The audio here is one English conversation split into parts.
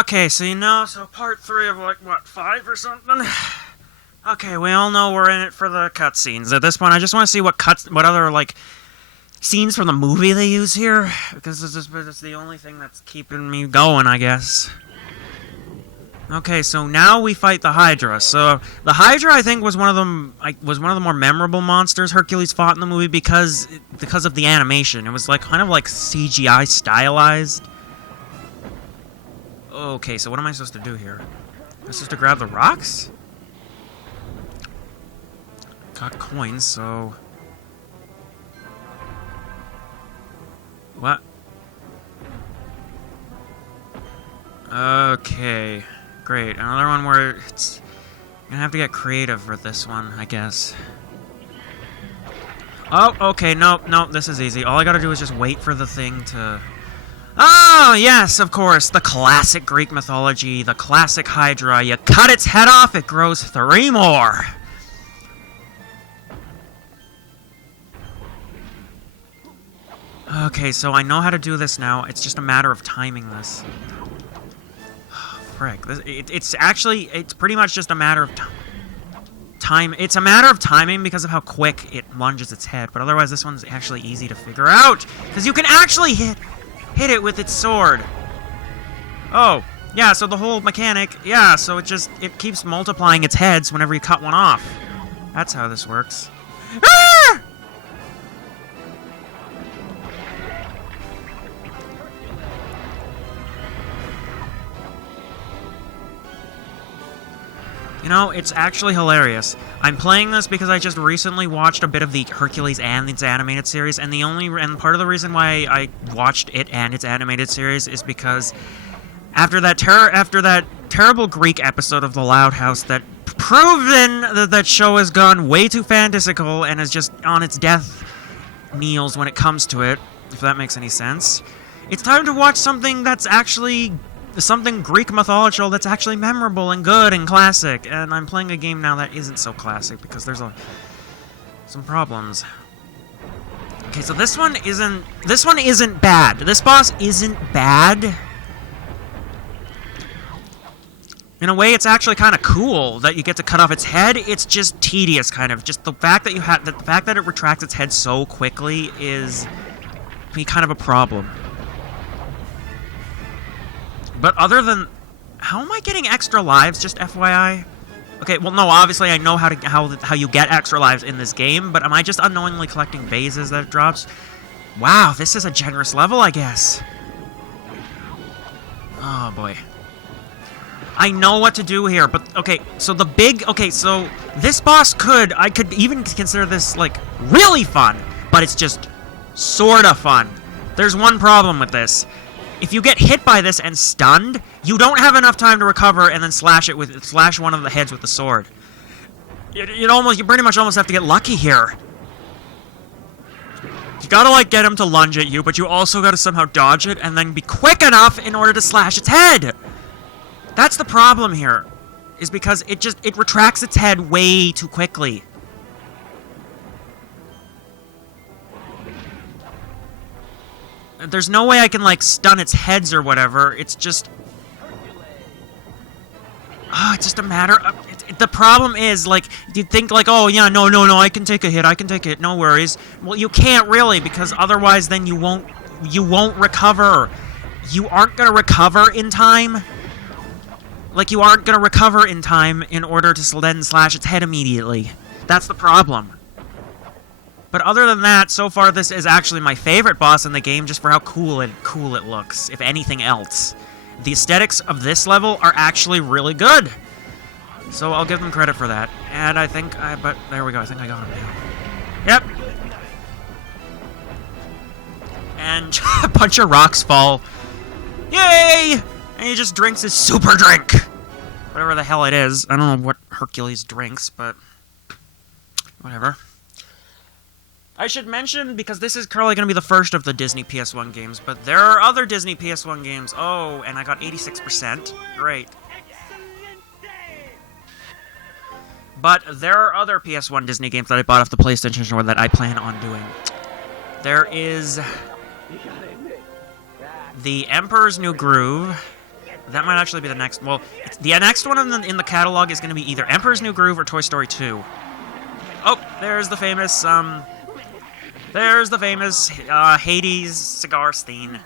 Okay, so so part 3 of like, what, 5 or something? Okay, we all know we're in it for the cutscenes. At this point, I just want to see what other, like, scenes from the movie they use here, because it's the only thing that's keeping me going, I guess. Okay, so now we fight the Hydra. So the Hydra, I think, was one of the more memorable monsters Hercules fought in the movie because of the animation. It was like kind of like CGI stylized. Okay, so what am I supposed to do here? Am I supposed to grab the rocks? Got coins, so... What? Okay. Great. Another one where it's... I'm gonna have to get creative for this one, I guess. Oh, okay, nope, this is easy. All I gotta do is just wait for the thing to... Oh, yes, of course, the classic Greek mythology, the classic Hydra. You cut its head off, it grows 3 more. Okay, so I know how to do this now. It's just a matter of timing this. Frick. It's pretty much just a matter of time. It's a matter of timing because of how quick it lunges its head. But otherwise, this one's actually easy to figure out. Because you can actually hit it with its sword. Oh, yeah, so the whole mechanic, yeah, so it keeps multiplying its heads whenever you cut one off. That's how this works. Ah! You know, it's actually hilarious. I'm playing this because I just recently watched a bit of the Hercules and its animated series, and part of the reason why I watched it and its animated series is because after that terrible Greek episode of The Loud House that proven that show has gone way too fantastical and is just on its death kneels when it comes to it, if that makes any sense. It's time to watch something that's actually... something Greek mythological that's actually memorable and good and classic, and I'm playing a game now that isn't so classic because there's some problems. Okay, so this one isn't bad. This boss isn't bad. In a way, it's actually kind of cool that you get to cut off its head. It's just tedious, kind of. Just the fact that the fact that it retracts its head so quickly is kind of a problem. But other than... How am I getting extra lives, just FYI? Okay, well, no, obviously I know how you get extra lives in this game, but am I just unknowingly collecting vases that it drops? Wow, this is a generous level, I guess. Oh, boy. I know what to do here, but... Okay, so so this boss I could even consider this, like, really fun, but it's just sorta fun. There's one problem with this. If you get hit by this and stunned, you don't have enough time to recover and then slash one of the heads with the sword. You pretty much almost have to get lucky here. You gotta, like, get him to lunge at you, but you also gotta somehow dodge it and then be quick enough in order to slash its head. That's the problem here, is because it retracts its head way too quickly. There's no way I can, like, stun its heads or whatever. It's just... it's just a matter of... The problem is, like, you'd think, like, oh, yeah, no, I can take a hit, no worries. Well, you can't really, because otherwise then you won't recover. You aren't gonna recover in time. Like, you aren't gonna recover in time in order to then slash its head immediately. That's the problem. But other than that, so far this is actually my favorite boss in the game just for how cool it looks, if anything else. The aesthetics of this level are actually really good. So I'll give them credit for that. And I think but there we go, I think I got him now. Yep. And a bunch of rocks fall. Yay! And he just drinks his super drink. Whatever the hell it is. I don't know what Hercules drinks, but whatever. I should mention, because this is probably going to be the first of the Disney PS1 games, but there are other Disney PS1 games. Oh, and I got 86%. Great. But there are other PS1 Disney games that I bought off the PlayStation Store that I plan on doing. There is The Emperor's New Groove, That might actually be the next... Well, the next one in the catalog is going to be either Emperor's New Groove or Toy Story 2. Oh, there's the famous, Hades cigar scene.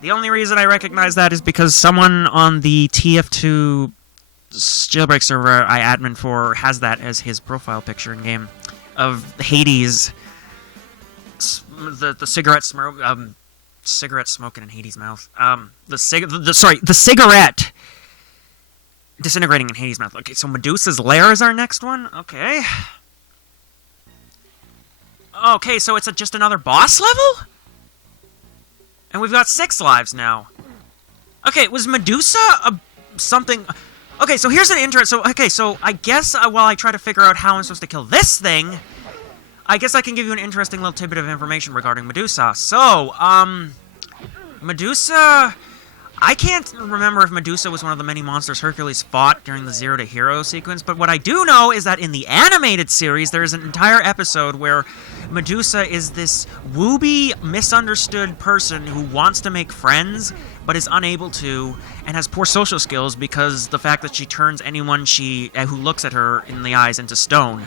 The only reason I recognize that is because someone on the TF2 jailbreak server I admin for has that as his profile picture in game of Hades, the cigarette smoke, cigarette smoking in Hades' mouth. The cigarette disintegrating in Hades' mouth. Okay, so Medusa's lair is our next one. Okay. Okay, so it's just another boss level? And we've got 6 lives now. Okay, was Medusa something... Okay, so here's an interesting... So I guess while I try to figure out how I'm supposed to kill this thing, I guess I can give you an interesting little tidbit of information regarding Medusa. So, Medusa... I can't remember if Medusa was one of the many monsters Hercules fought during the Zero to Hero sequence, but what I do know is that in the animated series, there's an entire episode where Medusa is this wooby, misunderstood person who wants to make friends, but is unable to, and has poor social skills because the fact that she turns anyone who looks at her in the eyes into stone.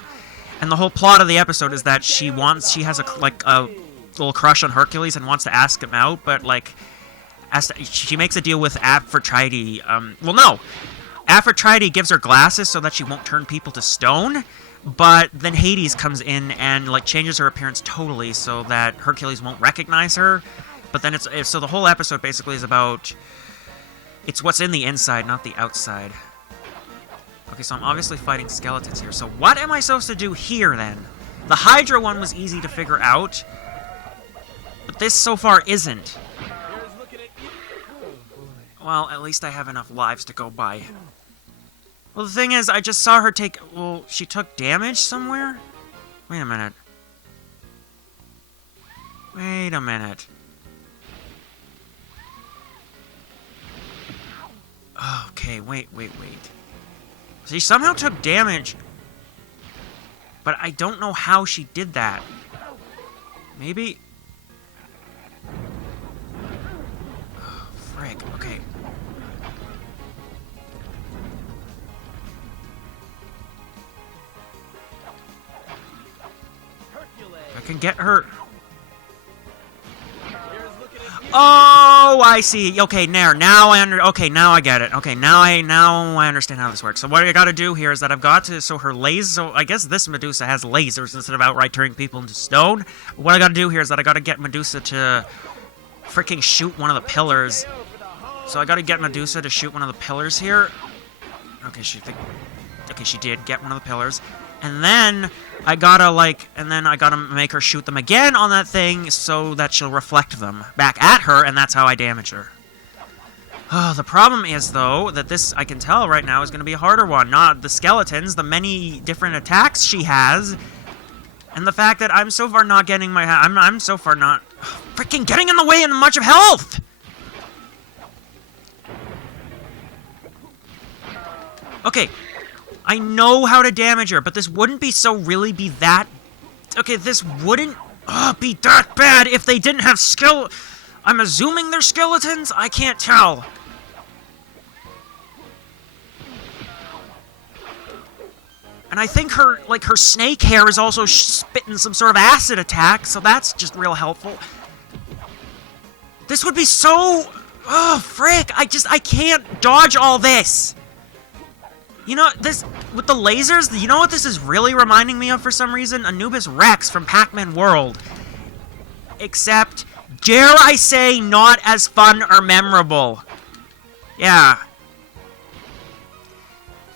And the whole plot of the episode is that she has a little crush on Hercules and wants to ask him out, but she makes a deal with Aphrodite. Aphrodite gives her glasses so that she won't turn people to stone, but then Hades comes in and changes her appearance totally so that Hercules won't recognize her. But then so the whole episode basically is about it's what's in the inside, not the outside. Okay, so I'm obviously fighting skeletons here. So what am I supposed to do here then? The Hydra one was easy to figure out, but this so far isn't. Well, at least I have enough lives to go by. Well, the thing is, I just saw her take... Well, she took damage somewhere? Wait a minute. Okay, wait. She somehow took damage, but I don't know how she did that. Maybe... Oh, frick, okay. I can get her... Oh, I see. Okay, now I get it. Okay, now I understand how this works. So what I gotta do here is that I've got to... So her lasers... So I guess this Medusa has lasers instead of outright turning people into stone. But what I gotta do here is that I gotta get Medusa to freaking shoot one of the pillars. So I gotta get Medusa to shoot one of the pillars here. Okay, she did get one of the pillars. And then I gotta make her shoot them again on that thing so that she'll reflect them back at her, and that's how I damage her. Oh, the problem is, though, that this, I can tell right now, is going to be a harder one. Not the skeletons, the many different attacks she has, and the fact that I'm so far not getting my... I'm so far not... freaking getting in the way in much of health! Okay. I know how to damage her, but this wouldn't be that... Okay, this wouldn't be that bad if they didn't have skill... I'm assuming they're skeletons? I can't tell. And I think her snake hair is also spitting some sort of acid attack, so that's just real helpful. This would be so... Oh, frick. I can't dodge all this. You know, this, with the lasers, you know what this is really reminding me of for some reason? Anubis Rex from Pac-Man World. Except, dare I say, not as fun or memorable. Yeah.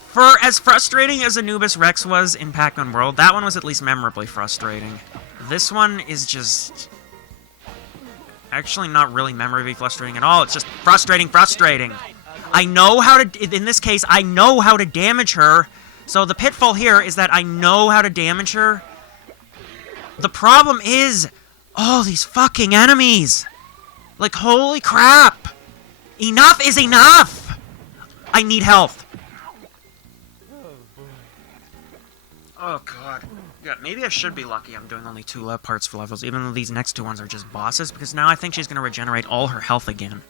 For as frustrating as Anubis Rex was in Pac-Man World, that one was at least memorably frustrating. This one is just... actually not really memorably frustrating at all. It's just frustrating. I know how to, in this case, I know how to damage her. So the pitfall here is that I know how to damage her. The problem is, oh, these fucking enemies. Like, holy crap. Enough is enough. I need health. Oh, God. Yeah, maybe I should be lucky I'm doing only 2 parts for levels, even though these next 2 ones are just bosses, because now I think she's going to regenerate all her health again.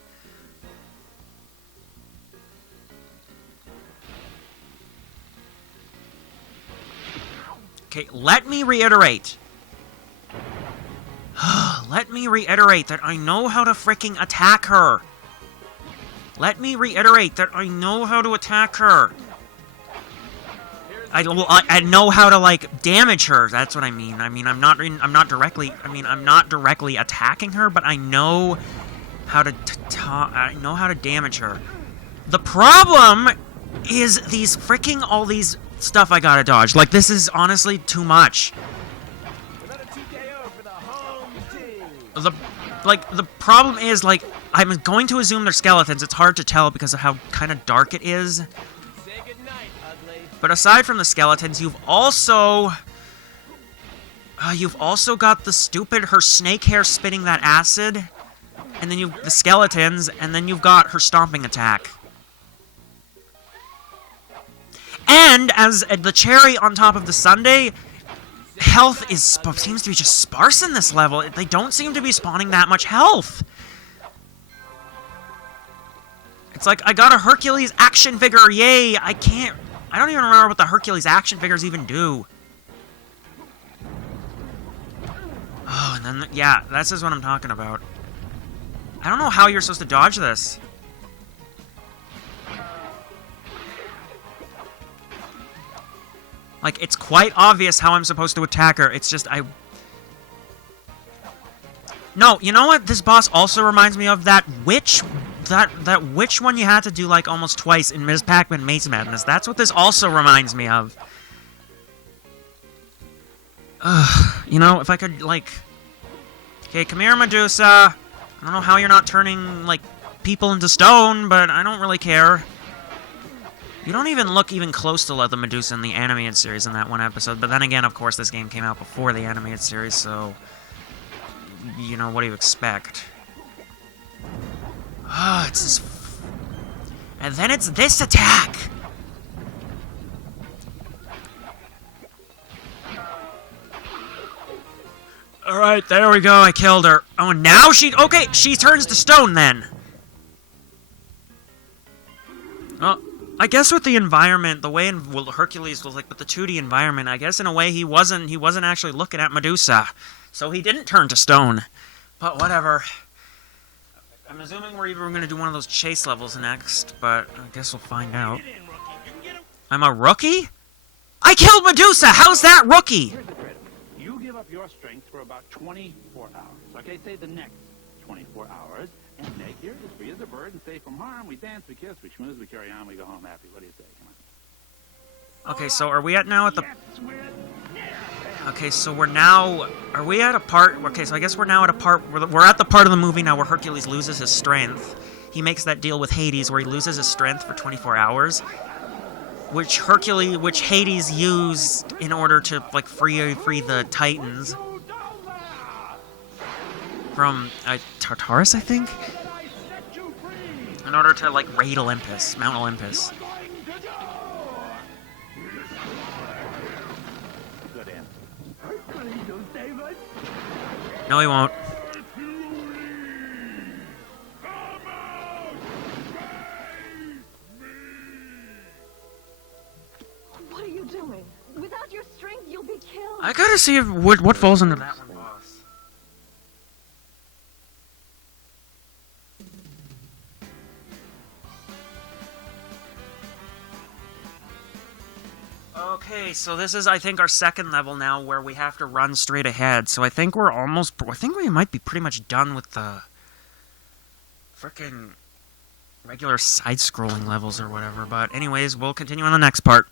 Okay, let me reiterate. Let me reiterate that I know how to freaking attack her. Let me reiterate that I know how to attack her. I know how to, like, damage her. That's what I mean. I mean, I'm not directly attacking her, but I know how to damage her. The problem is all these stuff I gotta dodge. Like, this is honestly too much. The problem is, like, I'm going to assume they're skeletons. It's hard to tell because of how kind of dark it is. But aside from the skeletons, you've also got the stupid, her snake hair spitting that acid, and then the skeletons, and then you've got her stomping attack. And as the cherry on top of the sundae, health seems to be just sparse in this level. They don't seem to be spawning that much health. It's like, I got a Hercules action figure, yay! I don't even remember what the Hercules action figures even do. Oh, and then, yeah, this is what I'm talking about. I don't know how you're supposed to dodge this. Like, it's quite obvious how I'm supposed to attack her. It's just, No, you know what this boss also reminds me of? That witch... That witch one you had to do, like, almost twice in Ms. Pac-Man Maze Madness. That's what this also reminds me of. You know, if I could, like... Okay, come here, Medusa. I don't know how you're not turning, like, people into stone, but I don't really care. You don't even look even close to like the Medusa in the animated series in that one episode, but then again, of course, this game came out before the animated series, so... You know, what do you expect? Oh, it's this... And then it's this attack! Alright, there we go, I killed her. Oh, now okay, she turns to stone, then! Well, I guess with the environment, the way Hercules was, like, with the 2D environment, I guess in a way he wasn't actually looking at Medusa. So he didn't turn to stone. But whatever. I'm assuming we're even going to do one of those chase levels next, but I guess we'll find out. I'm a rookie? I killed Medusa! How's that rookie? You give up your strength for about 24 hours. Okay, say the next 24 hours. And Meg here is free as a bird and safe from harm. We dance, we kiss, we schmooze, we carry on, we go home happy. What do you say? Come on. Okay, so are we at now at the... Okay, so we're now... Are we at a part... Okay, so I guess we're now at a part... We're at the part of the movie now where Hercules loses his strength. He makes that deal with Hades where he loses his strength for 24 hours. Which Hades used in order to, like, free the Titans. From Tartarus, I think? In order to, like, raid Olympus, Mount Olympus. No, he won't. What are you doing? Without your strength, you'll be killed. I gotta see what falls into that one, boss. Okay, so this is, I think, our second level now where we have to run straight ahead. So I think I think we might be pretty much done with the frickin' regular side-scrolling levels or whatever. But anyways, we'll continue on the next part.